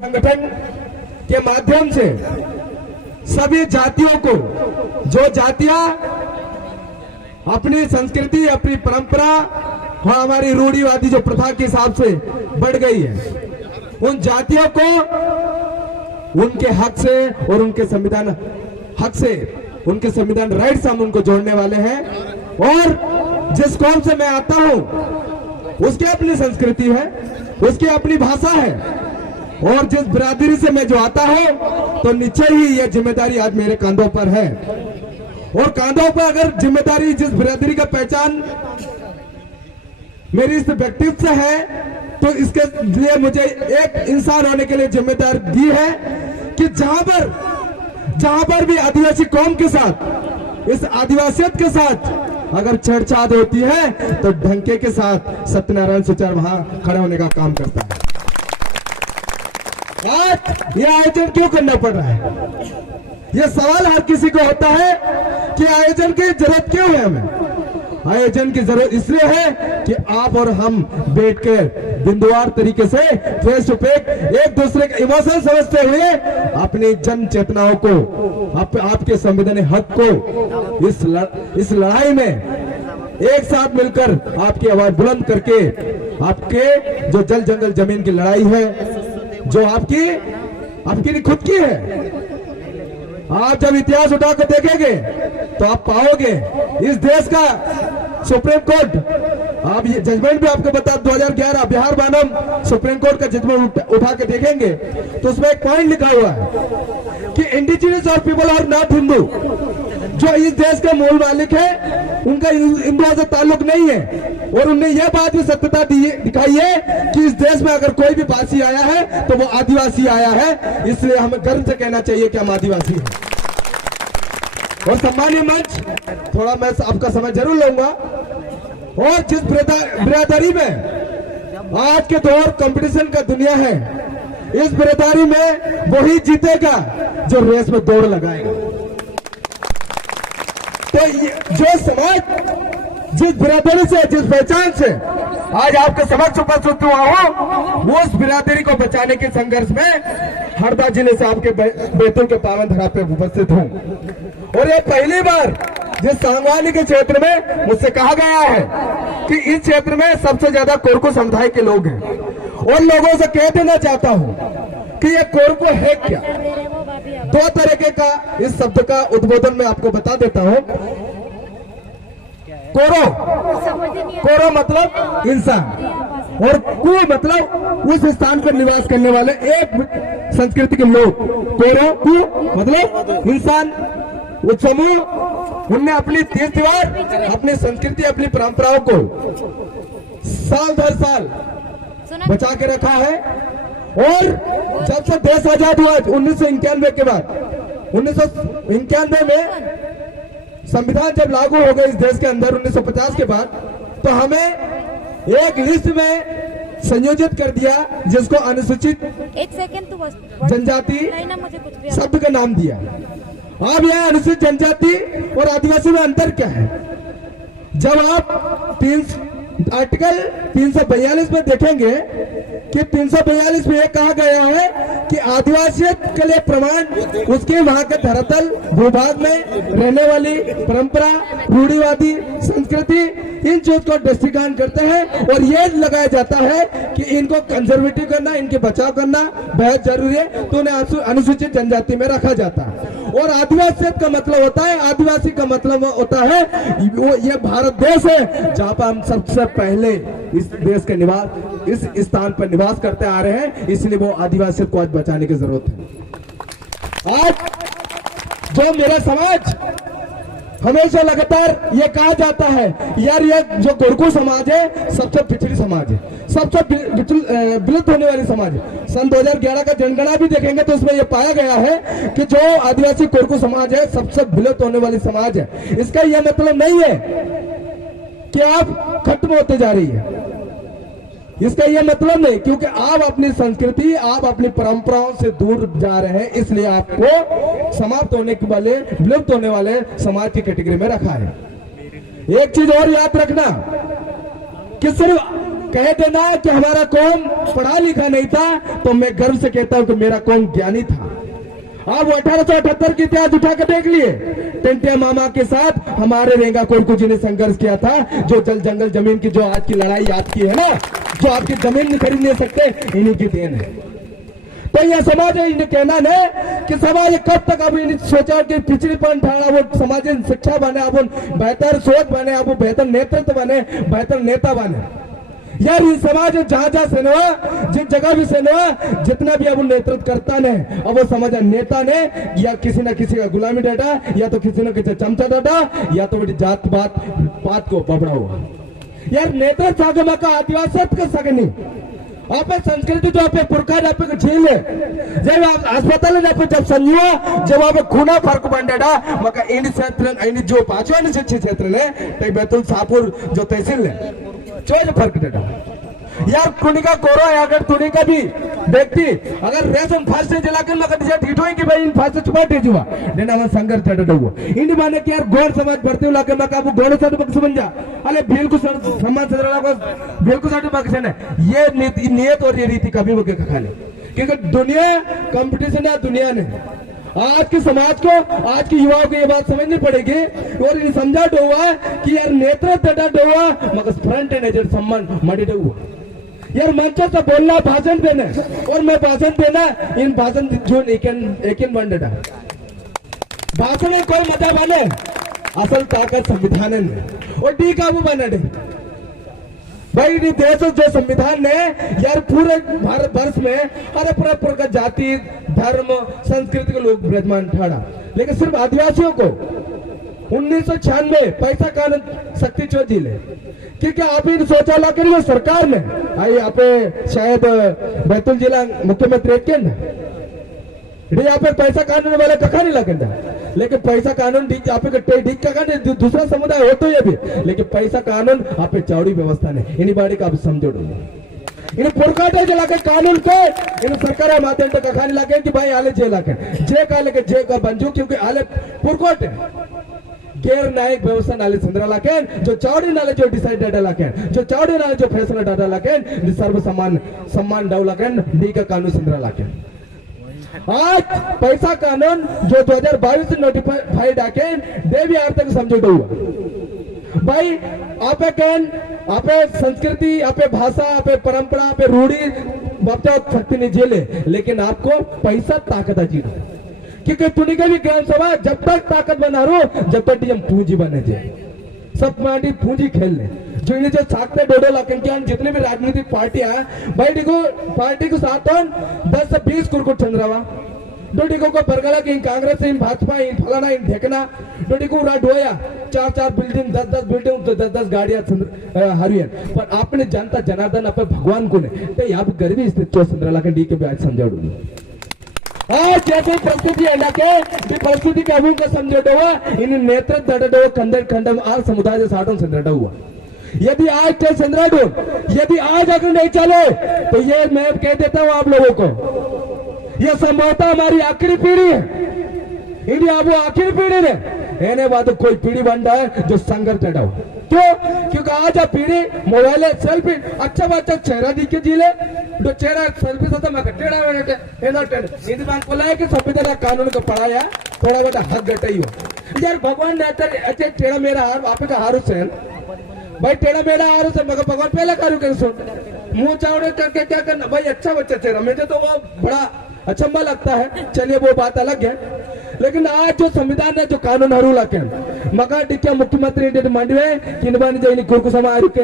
संगठन के माध्यम से सभी जातियों को, जो जातियां अपनी संस्कृति, अपनी परंपरा और हमारी रूढ़िवादी जो प्रथा के हिसाब से बढ़ गई है, उन जातियों को उनके हक से और उनके संविधान हक से, उनके संविधान राइट से हम उनको जोड़ने वाले हैं। और जिस कौम से मैं आता हूं उसकी अपनी संस्कृति है, उसकी अपनी भाषा है, और जिस बिरादरी से मैं जो आता हूं तो निश्चय ही यह जिम्मेदारी आज मेरे कंधों पर है। और कंधों पर अगर जिम्मेदारी जिस बिरादरी का पहचान मेरी इस व्यक्तित्व से है, तो इसके लिए मुझे एक इंसान होने के लिए जिम्मेदार दी है कि जहां पर भी आदिवासी कौम के साथ, इस आदिवासियत के साथ अगर छेड़छाड़ होती है तो ढंके के साथ सत्यनारायण सुचार वहां खड़ा होने का काम करता है। आज यह आयोजन क्यों करना पड़ रहा है, यह सवाल हर किसी को होता है कि आयोजन की जरूरत क्यों है। हमें आयोजन की जरूरत इसलिए है कि आप और हम बैठकर बिंदुवार तरीके से फेस टू फेस एक दूसरे के इमोशन समझते हुए अपनी जन चेतनाओं को, आपके संवैधानिक हक को इस लड़ाई में एक साथ मिलकर आपकी आवाज बुलंद करके, आपके जो जल जंगल जमीन की लड़ाई है, जो आपकी खुद की है, आप जब इतिहास उठाकर देखेंगे तो आप पाओगे इस देश का सुप्रीम कोर्ट, आप ये जजमेंट भी आपको बता, 2011 बिहार बानम सुप्रीम कोर्ट का जजमेंट उठा के देखेंगे तो उसमें एक पॉइंट लिखा हुआ है कि इंडिजिनियस और पीपल आर नॉट हिंदू। जो इस देश के मूल मालिक है उनका हिंदुओं से ताल्लुक नहीं है। और उन्हें यह बात भी सत्यता दिखाई है कि इस देश में अगर कोई भी वासी आया है तो वो आदिवासी आया है, इसलिए हमें गर्व से कहना चाहिए कि हम आदिवासी हैं। और सम्मानीय मंच, थोड़ा मैं आपका समय जरूर लूंगा। और जिस बिरादरी में आज के दौर कंपटीशन का दुनिया है, इस बिरादरी में वही जीतेगा जो रेस में दौड़ लगाएगा। तो जो समाज जिस बिरादरी से, जिस पहचान से आज आपके समक्ष उपस्थित हुआ हूं, वो उस बिरादरी को बचाने के संघर्ष में हरदा जिले से आपके बैतूल के पावन धरा पे उपस्थित हूं। और ये पहली बार जिस सांगवानी के क्षेत्र में मुझसे कहा गया है कि इस क्षेत्र में सबसे ज्यादा कोरकू समुदाय के लोग हैं, और लोगों से कह देना चाहता हूं कि ये कोरकू है क्या। दो तरीके का इस शब्द का उद्बोधन मैं आपको बता देता हूं। कोरो मतलब इंसान, और कु मतलब उस स्थान पर निवास करने वाले एक संस्कृति के लोग। कोरो कु मतलब इंसान, वो समूह, उनने अपनी तीज त्योहार, अपनी संस्कृति, अपनी परंपराओं को साल दर साल बचा के रखा है। और जब से देश आजाद हुआ 1991 के बाद, 1991 में संविधान जब लागू हो गया इस देश के अंदर 1950 के बाद, तो हमें एक लिस्ट में संयोजित कर दिया जिसको अनुसूचित जनजाति शब्द का नाम दिया। अब यह अनुसूचित जनजाति और आदिवासी में अंतर क्या है? जब आप आर्टिकल 342 में देखेंगे कि 342 में कहा गया है कि आदिवासियत के लिए प्रमाण उसके वहां के धरातल, भूभाग में रहने वाली परंपरा, रूढ़िवादी संस्कृति, इन चीज को दृष्टिगत करते हैं। और ये लगाया जाता है कि इनको कंजर्वेटिव करना, इनके बचाव करना बहुत जरूरी है, तो उन्हें अनुसूचित जनजाति में रखा जाता है। और आदिवासियत का मतलब होता है, आदिवासी का मतलब होता है वो ये भारत देश है जहां पर हम सबसे पहले इस देश के निवास, इस स्थान पर निवास करते आ रहे हैं, इसलिए वो आदिवासियत को आज बचाने की जरूरत है। आज जो मेरा समाज हमेशा लगातार ये कहा जाता है, यार ये जो कोरकू समाज है सबसे पिछड़ी समाज है, सबसे विलुप्त होने वाली समाज है। सन 2011 का जनगणना भी देखेंगे तो उसमें ये पाया गया है कि जो आदिवासी कोरकू समाज है सबसे विलुप्त होने वाली समाज है। इसका यह मतलब नहीं है कि आप खत्म होते जा रही है, इसका यह मतलब नहीं, क्योंकि आप अपनी संस्कृति, आप अपनी परंपराओं से दूर जा रहे हैं, इसलिए आपको समाप्त होने के वाले, विलुप्त होने वाले समाज की कैटेगरी में रखा है। एक चीज और याद रखना कि सिर्फ कह देना कि हमारा कौम पढ़ा लिखा नहीं था, तो मैं गर्व से कहता हूं कि मेरा कौम ज्ञानी था। आप 1878 की इतिहास उठा कर देख लिए, टेंटिया मामा के साथ हमारे रेंगा कोई कुछ ने संघर्ष किया था। जो जल जंगल जमीन की जो आज की लड़ाई याद की है ना, जो आपकी जमीन में खरीद नहीं सकते, इन्हीं की देन है। तो यह समाज है, इन्हें कहना है कि समाज कब तक अब इन्हें सोचा कि पिछड़ीपन ठाड़ा वो समाज शिक्षा बने, अब बेहतर सोच बने, अब बेहतर नेतृत्व बने, बेहतर नेता बने। यार ये समाज जहां जहां सेनवा, जिस जगह भी सेनवा, जितना भी अब नेतृत्व करता ने, अब वो समझ नेता ने या किसी न किसी का गुलामी डाटा, या तो किसी न किसी चमचा डाटा, या तो बड़ी जात बात को पकड़ा हुआ। यार नेतृत्व सागमा का आदिवासी कर सके नहीं। आप संस्कृति जो आप पुरखा आप झील है, जब आप अस्पताल जब संजीवा, जब आप खूना फर्क बन डाटा मका इन क्षेत्र जो पांचवा शिक्षित क्षेत्र है बैतूल शाहपुर जो तहसील है, जो फर्क डाटा यार टूनिका कोरो है। अगर टूनिका भी व्यक्ति अगर रेसम फास्ट जला कर मगर डिजा ठीक होई कि भाई इन फास्ट छुपा दे जुआ देना मन संघर्ष डाटा हुआ इन माने कि यार गौर समाज बढ़ते हुए लाके मका अब गौर साथ बक्स बन जा अले बिल्कुल समाज सदरा को बिल्कुल साथ बक्स है। ये नियत और ये रीति कभी वो के खाले, क्योंकि दुनिया कंपटीशन है। दुनिया ने आज के समाज को, आज के युवाओं को ये बात समझनी पड़ेगी और ये समझा हुआ कि यार नेतृत्व डाटा हुआ मगर फ्रंट एंड सम्मान मडे हुआ। यार मंच से बोलना, भाषण देना और मैं भाषण देना, इन भाषण जो एक बन डाटा भाषण में कोई मजा बने, असल ताकत संविधान में और डी काबू बना दे भाई। देश जो संविधान ने यार पूरे भारत वर्ष में हर प्रकार का जाति धर्म संस्कृति के लोग विराजमान ठाड़ा, लेकिन सिर्फ आदिवासियों को 1996 पैसा कानून शक्ति चो जिले, क्योंकि आप ही शौचालय के लिए सरकार में आई आप शायद बैतूल जिला मुख्यमंत्री एक यहाँ पे पैसा कानून वाले कखा नहीं लगेगा, लेकिन पैसा कानून ठीक का दूसरा समुदाय हो तो ये भी, लेकिन पैसा कानून आप चौड़ी व्यवस्था नहीं इन्हीं बाड़ी का आप समझो। इन पुरकाटे जला के कानून को इन सरकार माध्यम तो कखा नहीं लगे कि भाई आले जे लाके जे का लेके जे का बंजू, क्योंकि आले पुरकोट गैर न्यायिक व्यवस्था नाले संद्रा लाके जो चौड़ी नाले जो डिसाइड डाटा लाके जो चौड़ी नाले जो फैसला डाटा लाके सर्व सम्मान डाउ लाके डी का कानून संद्रा लाके। आज पैसा कानून जो 2022 से नोटिफाइड आके देवी आर्थिक समझौता हुआ भाई। आप संस्कृति, आप भाषा, आप परंपरा, आप रूढ़ी बचाओ शक्ति नहीं झेले, लेकिन आपको पैसा ताकत अजीब, क्योंकि तुनी के भी ग्राम सभा जब तक ताकत बना रो जब तक हम पूंजी बने जाए, सब माटी पूंजी खेल ले जो इन्हें जो साकते डोडो लाके जितने भी राजनीतिक पार्टी है भाई देखो पार्टी को साथ 10 से 20 कुरकुट चंद्रावा डोडिको को बरगला की कांग्रेस इन भाजपा इन फलाना इन ढेकना डोडिको राड होया 4 बिल्डिंग 10 बिल्डिंग तो 10 गाड़ियां हरियन, पर आपने जनता जनार्दन आप भगवान को ने तो यहाँ पे गरीबी स्थिति चंद्रला के डी के आज समझाड़ू आज जैसे परिस्थिति के परिस्थिति के अभी का समझौता हुआ इन नेतृत्व दड़ा कंदर खंडम आल समुदाय से साठों संद्रटा हुआ। यदि आज चल संद्राडो, यदि आज अगर नहीं चले तो ये मैं कह देता हूं आप लोगों को, यह संभवतः हमारी आखिरी पीढ़ी है। इंडिया वो आखिरी पीढ़ी ने एने बाद कोई पीढ़ी बन रहा है जो संघर्ष डटा हो। क्यों? क्योंकि आज पीढ़ी मोबाइल सेल्फी अच्छा बच्चा चेहरा दिखे जिले जो चेहरा सेल्फी से मैं टेढ़ा बेटे एना टेढ़ इन बात बोला है कि संविधान कानून का पढ़ाया थोड़ा बेटा हक गटा ही हो। यार भगवान ने अच्छा टेढ़ा मेरा हार आप का हारू से भाई टेढ़ा मेरा हारू से मगर भगवान पहला करूँ के सुन मुंह चावड़े करके क्या करना भाई अच्छा बच्चा चेहरा मुझे तो वो बड़ा अचंबा लगता है। चलिए वो बात अलग है, लेकिन आज जो संविधान है जो कानून हरू लाके मका टिक्या मुख्यमंत्री इंडिया मंडवे किन बन जो इन कुरकु समाज रुके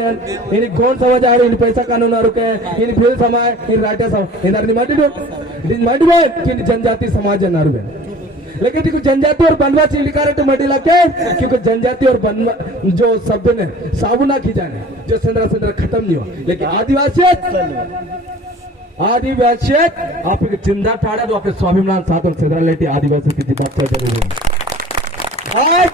इन कौन समाज आ इन पैसा कानून रुके इन फिल समाज इन राटा समाज इन अर्नी मंडवे किन जनजाति समाज नारुवे, लेकिन देखो जनजाति और बनवा चिलिका तो मडी लाके क्योंकि जनजाति और बनवा जो शब्द ने साबुना की जाने जो संद्रा खत्म नहीं हो, लेकिन आदिवासी आप जिंदा ठाड़े तो आपके स्वाभिमान साथ और सेंद्रा लेटी आदिवासी की जिम्मेदारी जरूरी है।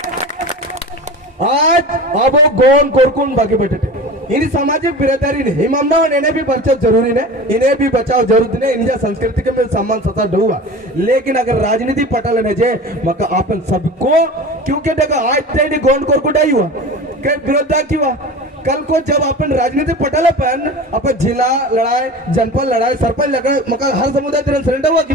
आज अब वो गोन कोरकुन बाकी बैठे थे इन सामाजिक बिरादरी ने हिमामना इन्हें भी बचाव जरूरी ने, इन्हें भी बचाव जरूरी ने, इन संस्कृति के में सम्मान सता हुआ, लेकिन अगर राजनीति पटल ने जे मका आपन सबको क्योंकि देखा आज तेरी गोन कोरकुट आई हुआ के विरोधा की हुआ कल को जब आपण राजनीती पटायला पण आपण जिल्हा लढाई जनपद लढाई सरपंच लढाई मग हर समुदाय तिरण सरेंडर हुआ की